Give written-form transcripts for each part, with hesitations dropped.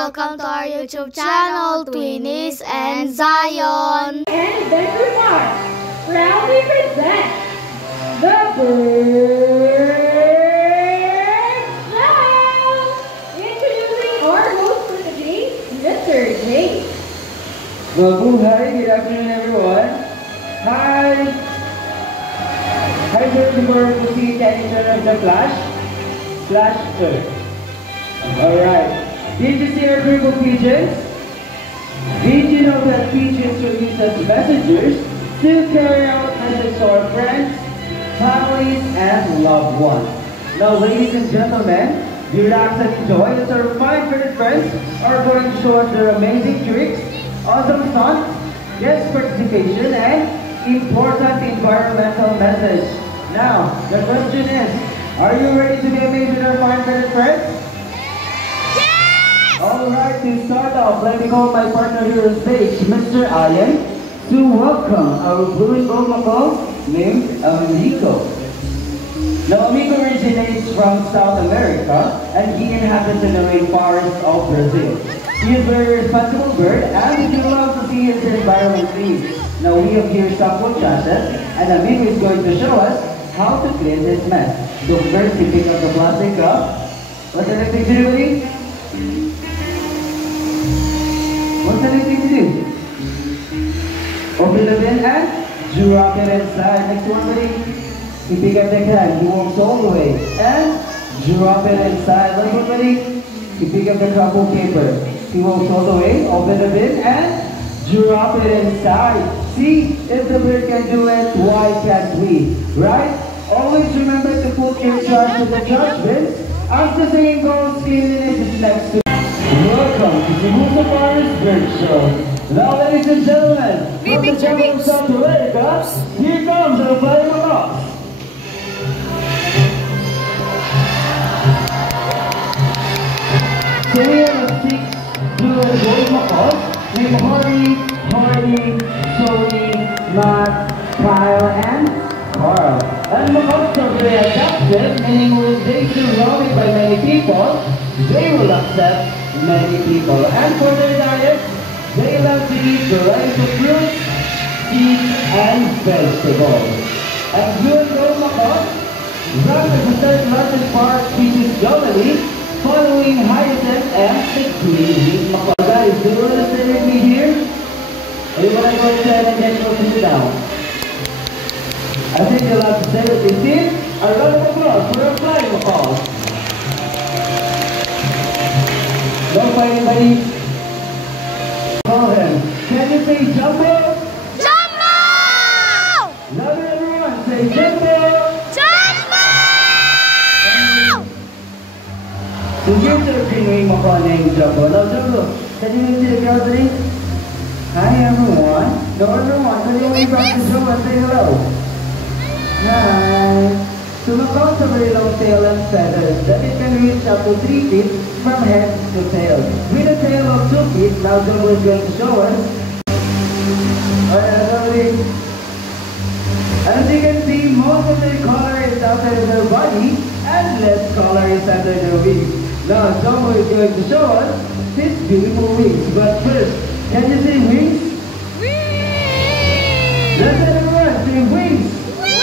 welcome to our YouTube channel, Twinnies and Zion. And there's your mark. Proudly present the Bird Show. Introducing our host for today, Mr. Jay. Mabuhay! Good afternoon, everyone. Hi! Hi, sir. Before we see, can you turn on the flash? Flash, sir. Alright. Did you see our group of pigeons? Did you know that pigeons are used as messengers to carry out messages to our friends, families, and loved ones? Now, ladies and gentlemen, relax and enjoy as our fine friends are going to show us their amazing tricks, awesome stunts, guest participation, and important environmental message. Now, the question is, are you ready to be amazed with our fine friends? Yes! Alright, to start off, let me call my partner here on stage, Mr. Allen, to welcome our blue and gold macaw named Amigo. Now, Amigo originates from South America, and he inhabits in the rainforest of Brazil. He is a very responsible bird, and he loves to see his environment clean. Now, we have here some muchachas, and Amigo is going to show us how to clean his mess. So first, you pick up the plastic cup. What's the next thing to do, buddy? What's the next thing to do? Open the bin and drop it inside. Next one, buddy. You pick up the can. He walks all the way and drop it inside. Like what, buddy? You pick up the couple paper. He walks all the way. Open the bin and drop it inside. See, if the bird can do it, why can't we? Right? Always remember to put your trash in the trash bin. As the saying goes, cleanliness is next to. Welcome to Cebu Safari's Bird Show. Now, ladies and gentlemen, from the jungle of South America, here comes the flying macaws. So we have 6 blue and gold macaws named Hardy, Sony, Matt, Kyle, and Carl. And macaws are very adaptive, meaning when they feel surrounded by many people, they will accept many people. And for their diet, they love to eat varieties of fruits, seeds, and vegetables. And blue and gold macaws rank as the third largest parrot species globally, following hyacinth and the green macaw. Guys, do you want to stay with me here? Or you want to go inside and get close to sit down? I think you'll have to stay with me. See? A round of applause for our flying macaws. Don't fight anybody. Call him. Can you say Jumbo? Jumbo! Love it, everyone. Say Jumbo! Jumbo! So here's our green macaw named Jumbo. Now Jumbo, can you see the crowd today? Hi everyone. No, everyone, can you wave back to Jumbo and say hello? Hi. So macaws have very long tail and feathers that it can reach up to 3 feet from head to tail. With a tail of 2 feet, now Jumbo is going to show us. Alright, everybody. As you can see, most of their color is outside of their body and less color is under their wings. Now Jumbo is going to show us his beautiful wings. But first, can you say wings? Wings! Let's everyone say wings! Wings!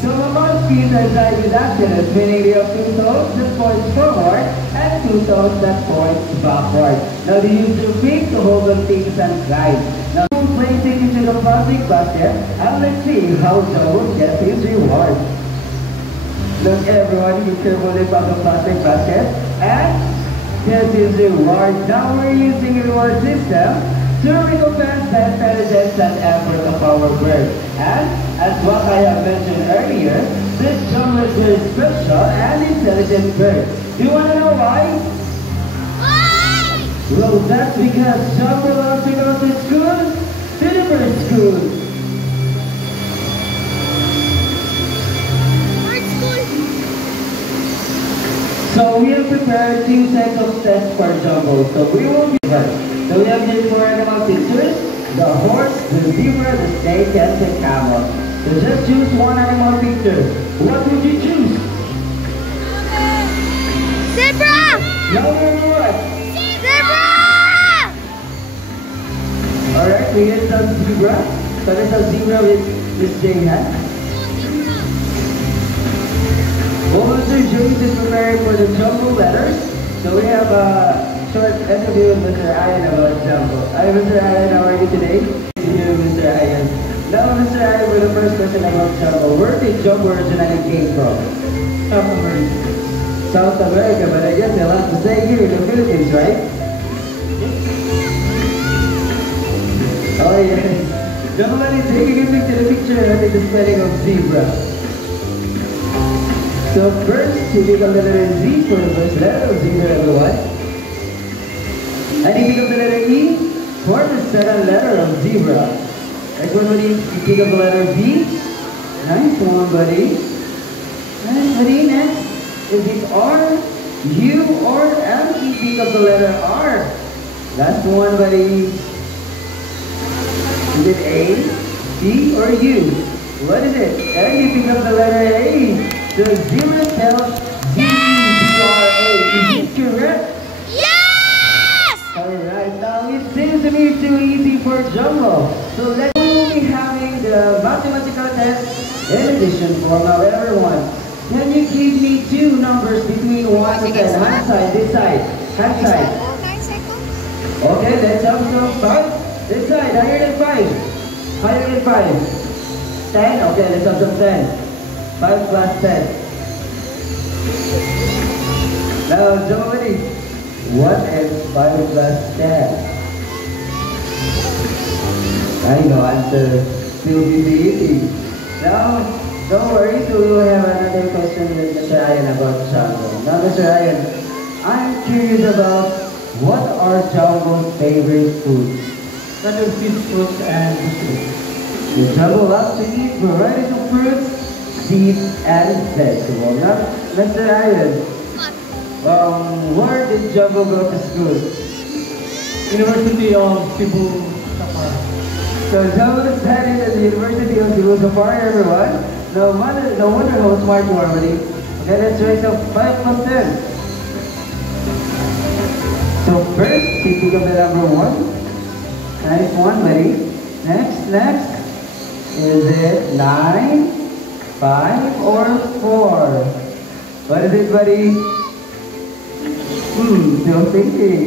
So macaws' feet are tied with axillars, meaning they have 2 toes that point forward and 2 toes that point backward. Now they use their feet to hold on things and glide. Now place it into the plastic basket and let's see how Jumbo gets his reward. Look everyone, be careful about the plastic basket and get his reward. Now we're using a reward system to recompense the intelligence and effort of our bird. And as what I have mentioned earlier, this Jumbo is very special and intelligent bird. Do you want to know why? Why? Well, that's because Jumbo loves to go to school, to the bird school. Bird school. So we have prepared 2 sets of tests for Jumbo. So we will be first. So we have these 4 animal pictures: the horse, the zebra, the snake, and the camel. So just choose 1 animal picture. What would you choose? Zebra! Number what? Zebra! Alright, we get some zebra. So let's have zebra with Miss Jane, huh? Well, Mr. James is preparing for the jumbo letters. So we have a short interview with Mr. Ian about jumbo. Hi, Mr. Ian, how are you today? Good to hear Mr. Ian. Now, Mr. Ian, with the first question about jumbo. Where did jumbo originally came from? South America. South America, but I guess they'll have to say here in the Philippines, right? Oh, yes. Gentlemen, is taking a picture and the spelling of zebra. So first, you pick up the letter Z for the first letter of zebra, everyone. And you pick up the letter E for the second letter of zebra. Next one, buddy, you pick up the letter V. Nice one, buddy. Nice, buddy. Next, is it R, U, or M? You pick up the letter R. Last one, buddy. Is it A, D, or U? What is it? And you pick up the letter A. So zebra spells Z-E-B-R-A. Is it correct? Yes! Alright, now it seems to me too easy for jumbo. So let's be having the mathematical test in addition form of everyone. Can you give me two numbers between 1 to 10? Hand side, this side. Hand side. 9 seconds. Okay, let's have some 5. This side, higher than 5. Higher than 5. 10? Okay, let's have some 10. 5 plus 10. Now, Joey, what is 5 plus 10? I know, answer still easy. Now, don't worry, so we will have another question with Mr. Ian about Jumbo. Now, Mr. Ian, I'm curious about what are Jumbo's favorite foods? That is fish, fruits, and vegetables. The Jumbo loves to eat varieties of fruits, seeds, and vegetables. Now, Mr. Ian, where did Jumbo go to school? University of Cebu, Sapar. So Jumbo studied at the University of Cebu, Sapar, everyone. No wonder how smart you are, buddy. Okay, let's raise up 5 plus 10. So first, you pick up the number 1. Nice one, buddy. Next. Is it 9, 5, or 4? What is it, buddy? Still thinking.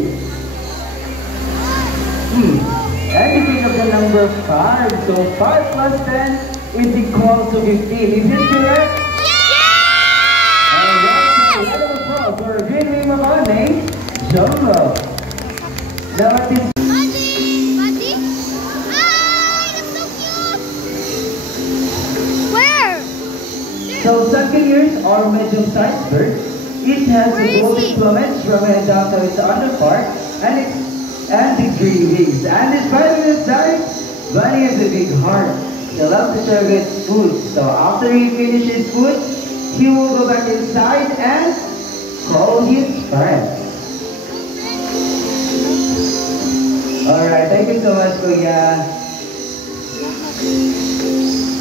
And you pick up the number 5. So 5 plus 10 is equal to 15. Is it correct? Yeah! Alright, so round of applause for a great name of our name, Jumbo. Now at this Buddy? Ah, that's so cute! Where? So sunken ears are medium-sized bird. It has Where the is golden he? plumage from head down to its underpart and the green wings. And despite of its size, Bunny has a big heart. He loves to serve its food. So after he finishes food, he will go back inside and call his friends. Alright, thank you so much, Kuya.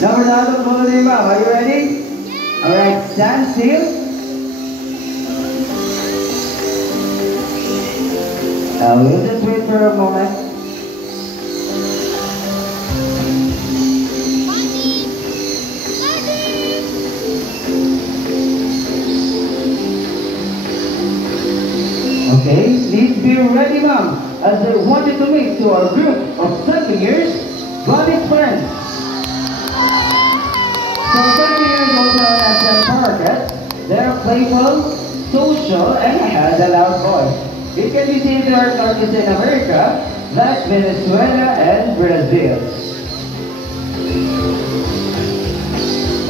Now we're not on holiday, Mom. Are you ready? Alright, stand still. We'll just wait for a moment. Okay, please be ready, Mom, as I wanted to meet to our group of second-years, Bunny's friends. So second-years also known as the targets. They are playful, social, and has a loud voice. It can be seen in our countries in America, like Venezuela and Brazil.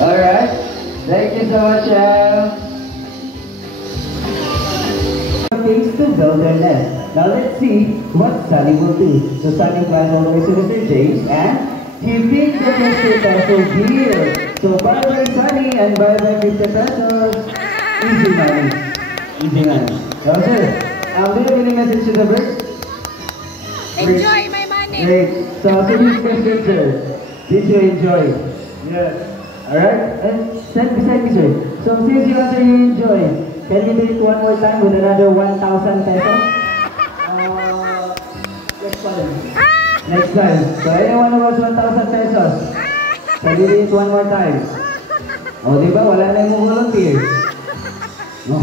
Alright, thank you so much, things to build their nest. Now let's see what Sunny will do. So Sunny flies all the way to Mr. James and he picks the 50 peso here. So bye bye Sunny and bye bye 50 pesos. Easy money. Easy money. Now sir, do you have any message to the birds? Enjoy my money. Great. So answer this question, sir. Did you enjoy? Yes. Alright? And stand beside me, sir. So since you answer you enjoy, Can you do it one more time with another 1,000 pesos? Next time. Next time. So anyone who wants 1,000 pesos, can you do it one more time? Oh, di ba? Wala na yung volunteer. No,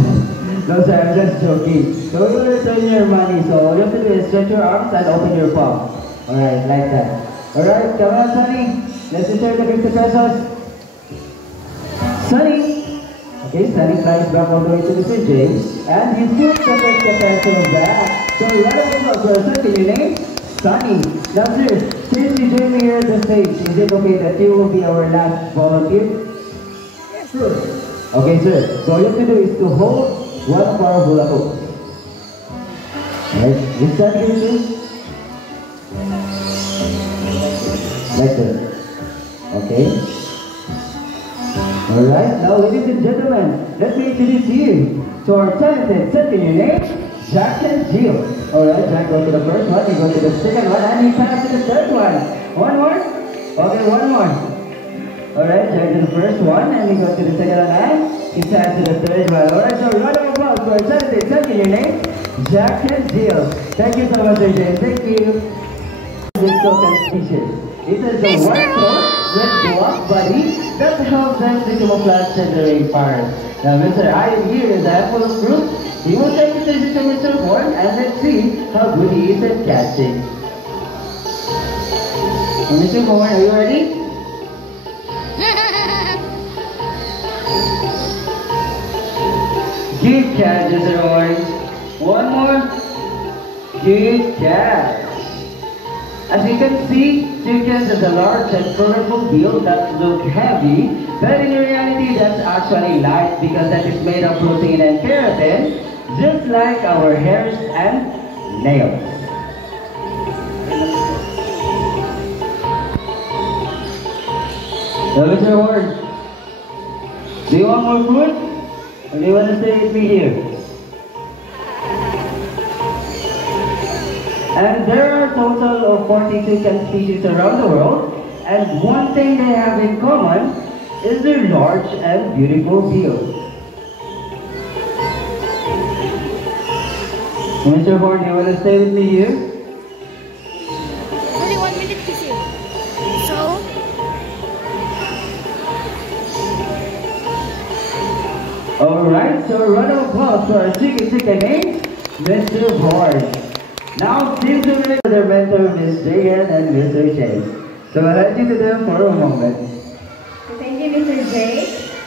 no sir, I'm just joking. So we will return your money. So all you have to do is stretch your arms and open your palm. Alright, like that. Alright, come on, Sunny. Let's return the 50 pesos. Sunny. Okay, Sunny flies back all the way to Mr. James. And he puts the 50 pesos back. So round of applause for Sunny. Your name? Sunny. Now sir, since you joined me here at the stage, is it okay that you will be our last volunteer? Yes, sir. Okay, sir. So all you have to do is to hold one of our hula hoops. Alright, you stand here, sir. Like that. Okay. Alright, now ladies and gentlemen, let me introduce you to our talented set. In your name, Jack and Jill. Alright, Jack, go to the first one, you go to the second one, and you pass to the third one. One more? Okay, one more. Alright, Jack to the first one, and you go to the second one, and you pass to the third one. Alright, so round of applause for our talented set. In your name, Jack and Jill. Thank you so much, Sir James. Thank you. This token species. It is a white throat with black body that helps them to camouflage and generate fire. Now, Mr. Iron here is a handful of fruit. He will take it to Mr. Horn and let's see how good he is at catching. Mr. Horn, are you ready? Good catch, Mr. Horn. One more. Good catch. As you can see, chicken is a large and colorful bill that looks heavy, but in reality that's actually light because that is made of protein and keratin, just like our hairs and nails. So Mr. Horn, do you want more food? Or do you want to stay with me here? And there are a total of 42 cat species around the world, and one thing they have in common is their large and beautiful bill. Mr. Horn, do you want to stay with me here? Only 1 minute to see. So? Alright, so a round of applause for our chicken name, Mr. Horn. Now, please do it to their mentor, Ms. Jagan and Mr. Chase. So I'll hand you to them for a moment. Thank you, Mr. J.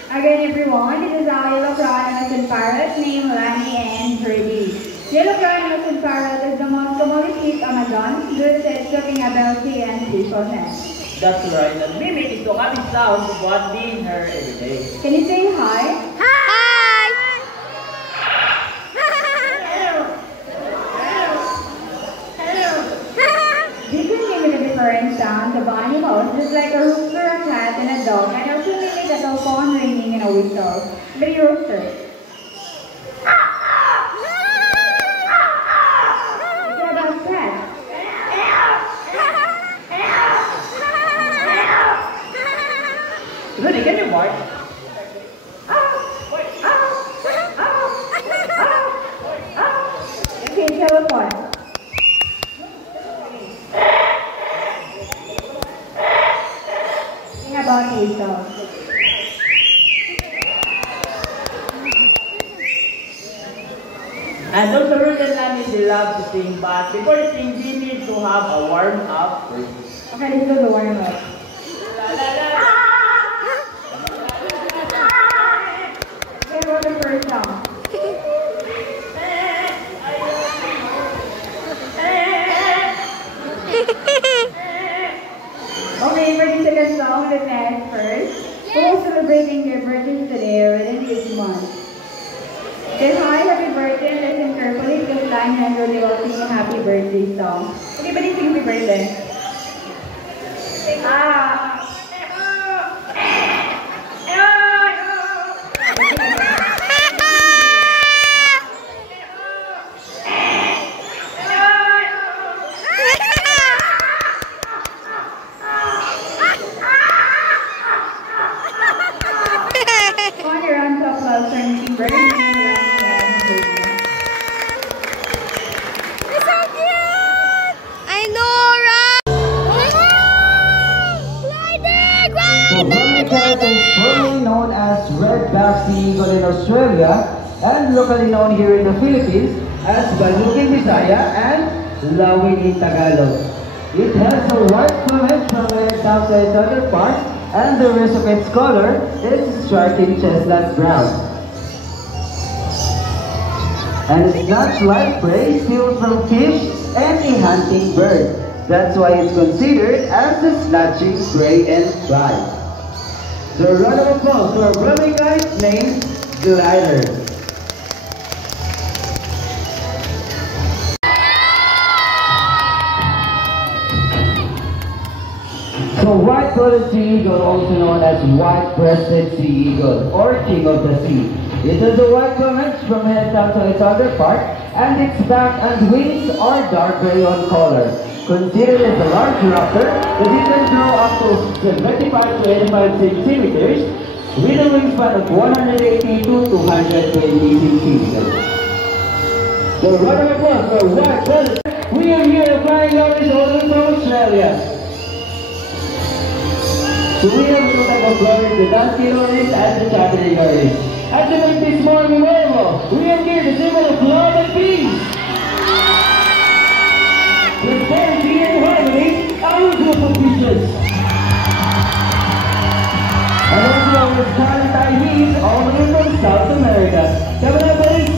Again, everyone, this is our yellow crown Amazon parrot named Lani and Birdie. Yellow crown Amazon parrot is the most commonly seen Amazon due to its cooking ability and peacefulness. That's right. And mimic is the happy sound of what being her every day. Can you say hi? Hi! You can mimic the different sounds of animals, just like a rooster, a cat, and a dog, and also mimic the telephone ringing and a whistle. Very rooster. What about cat? Really, can you bark? Okay, telephone. Think about whistle. And those American language, they love to sing, but before they sing, we need to have a warm-up first. Okay, let's do the warm up. Okay, what's the first song? Okay, for the second song, the next first. We're celebrating their birthdays today within this month. Say hi, happy birthday, and listen carefully because Lani and Rudy will sing a happy birthday song. Okay, but sing happy birthday. On your on top, love, turning birthday. Australia, and locally known here in the Philippines as Balugin Bisaya and Lawin in Tagalog. It has a white plumage from the top to its other part, and the rest of its color is striking chestnut brown. And it snatches light prey steals from fish and a hunting bird. That's why it's considered as the snatching prey and fly. So a round of applause for a brother guy named Glider. So white-throated sea eagle, also known as white-breasted sea eagle or king of the sea. It has a white plumage from head down to its underpart, part, and its back and wings are dark gray on color. Considered as a large raptor, that it can grow up to 75 to 85 centimeters with a wingspan of 180 to 220 centimeters. So round of applause for white-throated. We are here flying lotus all over Australia. So we have a type of glories, the dusky glories and the Saturday glories. And to make this more memorable, we have here the symbol of love and peace. Prosperity and harmony, our group of visions. And also our Scarlet Chinese, all the way from South America. Come on, buddies.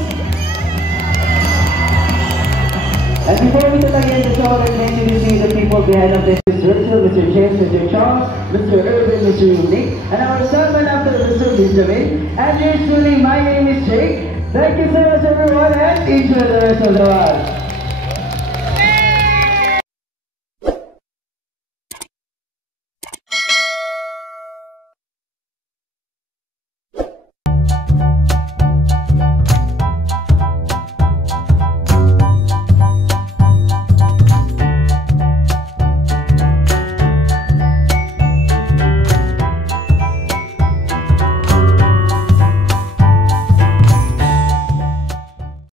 And before we start again the show, let's introduce the people behind of this. Mr. James, Mr. Charles, Mr. Urban, Mr. Unique, and our son and after Mr. Benjamin. And yours truly, my name is Jake. Thank you so much everyone and enjoy the rest of the watch.